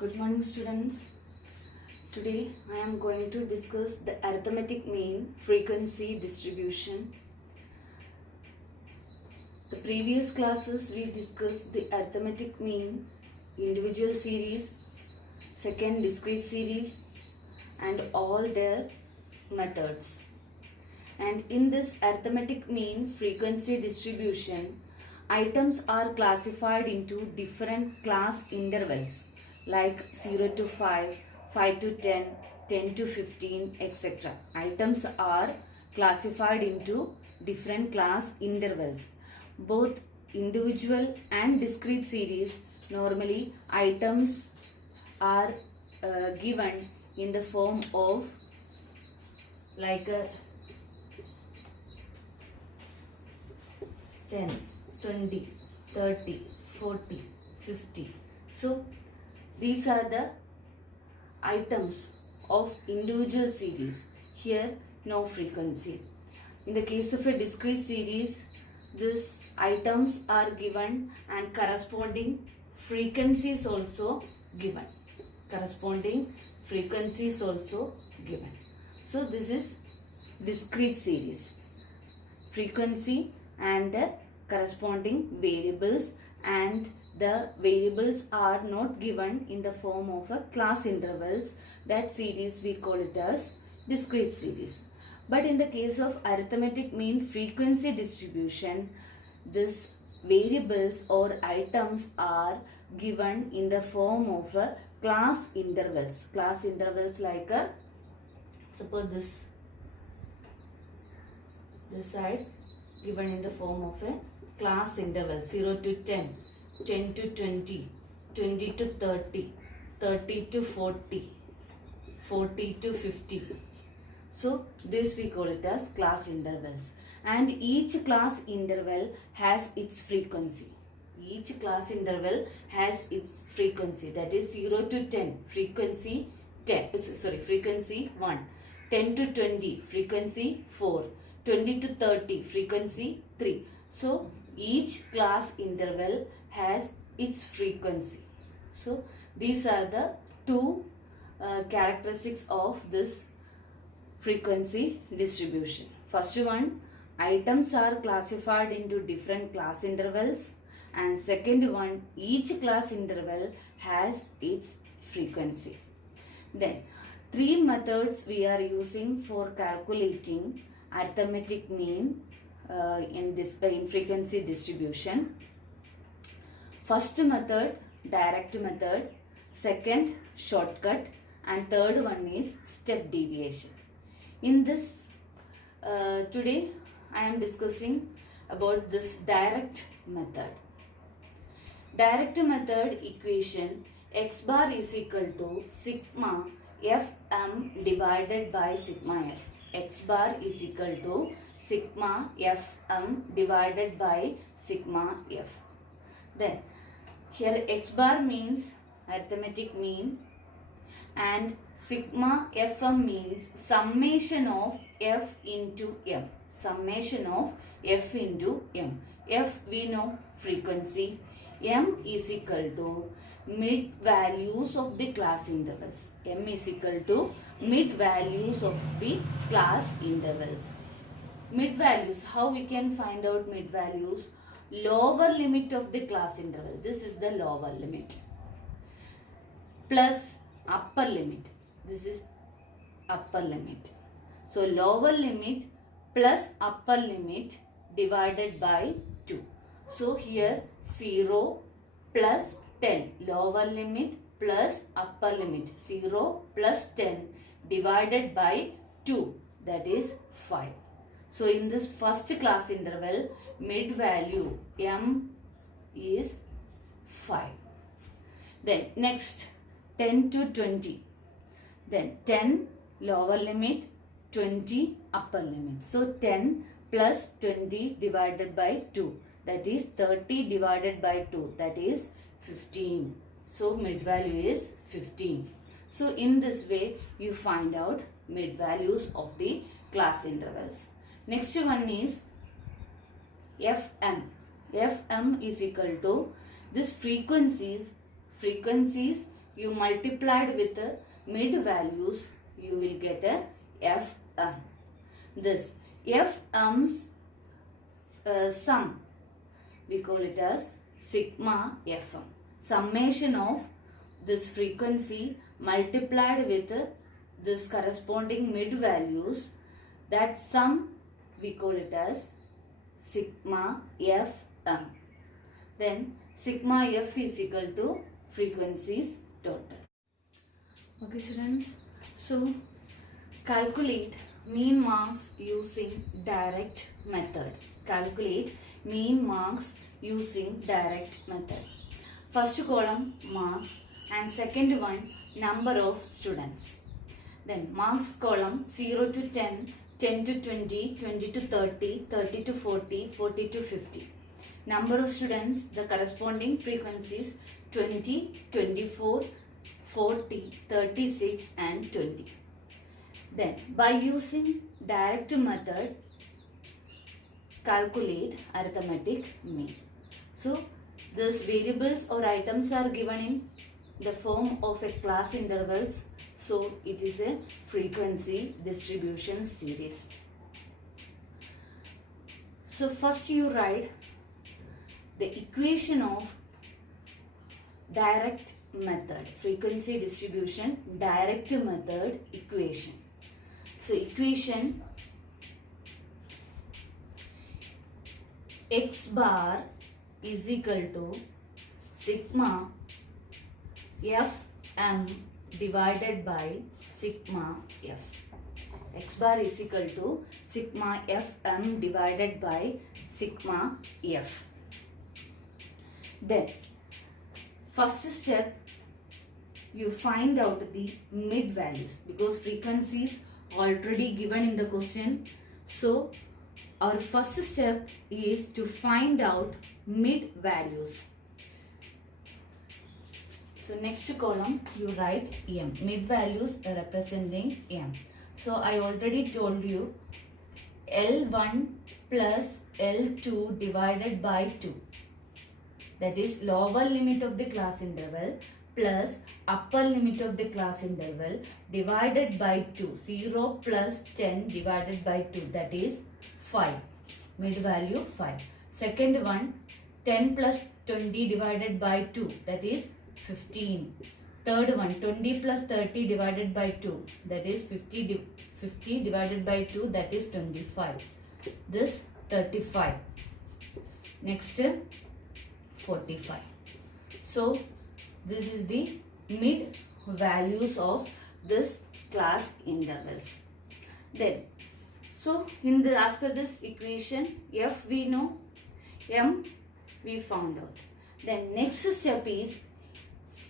Good morning, students. Today I am going to discuss the arithmetic mean frequency distribution. The previous classes we discussed the arithmetic mean, individual series, second discrete series and all their methods. And in this arithmetic mean frequency distribution, items are classified into different class intervals like 0 to 5, 5 to 10, 10 to 15, etc. Items are classified into different class intervals. Both individual and discrete series, normally items are given in the form of like a 10, 20, 30, 40, 50. So these are the items of individual series. Here no frequency. In the case of a discrete series, these items are given and corresponding frequencies also given. Corresponding frequencies also given. So this is discrete series. Frequency and the corresponding variables, and the variables are not given in the form of a class intervals. That series we call it as discrete series. But in the case of arithmetic mean frequency distribution, these variables or items are given in the form of a class intervals. Class intervals like a, suppose this side given in the form of a class interval 0 to 10, 10 to 20, 20 to 30, 30 to 40, 40 to 50. So this we call it as class intervals, and each class interval has its frequency. Each class interval has its frequency, that is 0 to 10 frequency 10, frequency 1, 10 to 20 frequency 4, 20 to 30 frequency 3. So each class interval has its frequency. So these are the two characteristics of this frequency distribution. First one, items are classified into different class intervals, and second one, each class interval has its frequency. Then three methods we are using for calculating arithmetic mean in frequency distribution. First method, direct method. Second, shortcut. And third one is step deviation. In this, today I am discussing about this direct method. Direct method equation, x bar is equal to sigma fm divided by sigma f. X bar is equal to sigma fm divided by sigma f. Then here x bar means arithmetic mean and sigma fm means summation of f into m. Summation of f into m. F we know frequency. M is equal to mid values of the class intervals. M is equal to mid values of the class intervals. Mid values, how we can find out mid values? Lower limit of the class interval. This is the lower limit. Plus upper limit. This is upper limit. So lower limit plus upper limit divided by 2. So here 0 plus 10. Lower limit plus upper limit. 0 plus 10 divided by 2. That is 5. So in this first class interval, mid value m is 5. Then next 10 to 20. Then 10 lower limit, 20 upper limit. So 10 plus 20 divided by 2. That is 30 divided by 2. That is 15. So mid value is 15. So in this way you find out mid values of the class intervals. Next one is FM. Fm is equal to this frequencies you multiplied with the mid values, you will get a Fm. This Fm's sum, we call it as sigma Fm. Summation of this frequency multiplied with this corresponding mid values, that sum we call it as sigma Fm. Then sigma F is equal to frequencies total. Okay students, so calculate mean marks using direct method. Calculate mean marks using direct method. First column marks and second one number of students. Then marks column 0 to 10, 10 to 20, 20 to 30, 30 to 40, 40 to 50. Number of students, the corresponding frequencies 20, 24, 40, 36 and 20. Then by using direct method, calculate arithmetic mean. So these variables or items are given in the form of a class intervals. So it is a frequency distribution series. So first you write the equation of direct method, frequency distribution direct method equation. So equation x bar is equal to sigma Fm divided by sigma F. X bar is equal to sigma Fm divided by sigma F. Then first step, you find out the mid values because frequencies already given in the question. So our first step is to find out mid values. So next column you write M. Mid values representing M. So I already told you L1 plus L2 divided by 2. That is lower limit of the class interval plus upper limit of the class interval divided by 2. 0 plus 10 divided by 2, that is 5. Mid value 5. Second one, 10 plus 20 divided by 2, that is 15. Third one, 20 plus 30 divided by 2, that is 50 divided by 2, that is 25. This 35. Next 45. So this is the mid values of this class intervals. Then so in the as per this equation, F we know, M we found out. Then next step is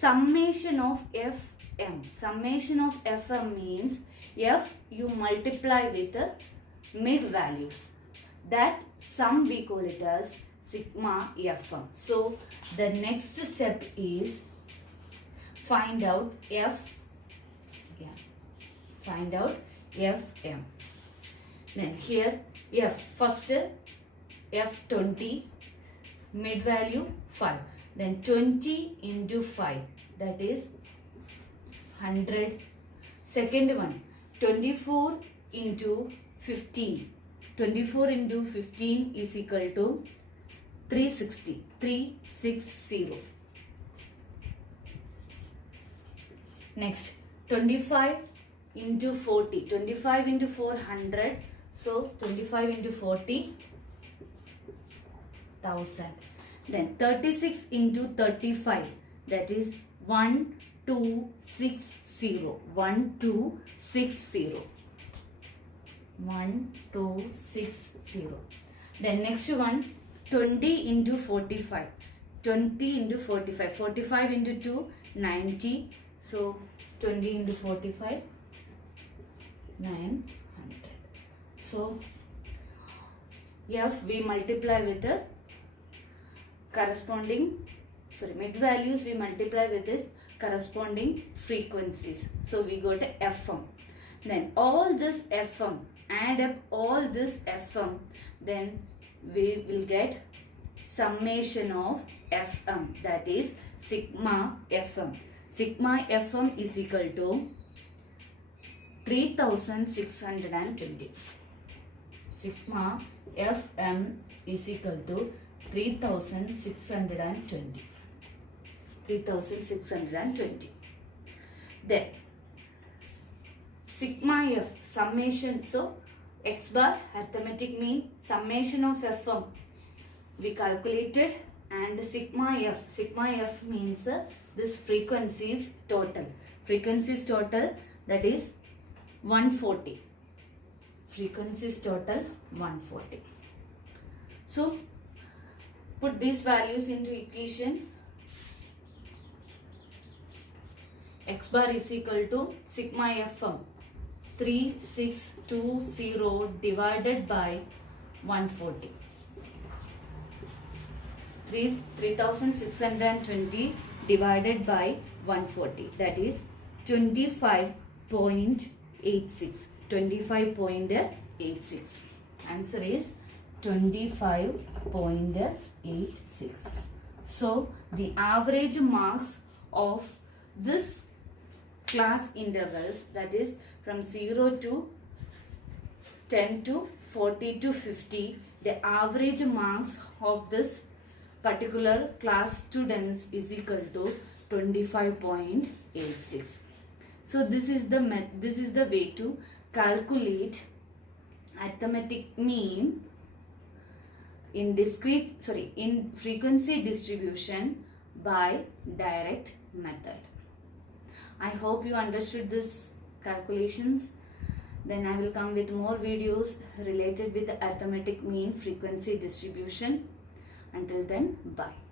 summation of Fm. Summation of Fm means F you multiply with the mid values. That sum we call it as sigma Fm. So the next step is find out find out Fm. Then here F, first F20, mid value 5. Then 20 into 5, that is 100. Second one, 24 into 15. 24 into 15 is equal to 360. 360. Next, 25 into 40. 25 into 400. So 25 into 40, 1000. Then 36 into 35, that is 1260. 1260. 1260. Then next one, 20 into 45. 20 into 45. 45 into 2, 90. So 20 into 45, 900. So F we multiply with the corresponding, mid values we multiply with this corresponding frequencies. So we got a Fm. Then all this Fm, add up all this Fm, then we will get summation of Fm, that is sigma Fm. sigma fm is equal to 3620. Sigma fm is equal to 3620. 3620. Then sigma f summation, so x bar arithmetic mean summation of fm we calculated, and sigma f means this frequencies total, that is 140, frequencies total 140. So put these values into equation. X bar is equal to sigma fm 3620 divided by 140. 3620 divided by 140, that is 25.86. 25.86. Answer is 25.86. So the average marks of this class intervals, that is from 0 to 10 to 40 to 50, the average marks of this particular class students is equal to 25.86. So this is the way to calculate arithmetic mean in frequency distribution by direct method. I hope you understood this calculations. Then I will come with more videos related with the arithmetic mean frequency distribution. Until then, bye.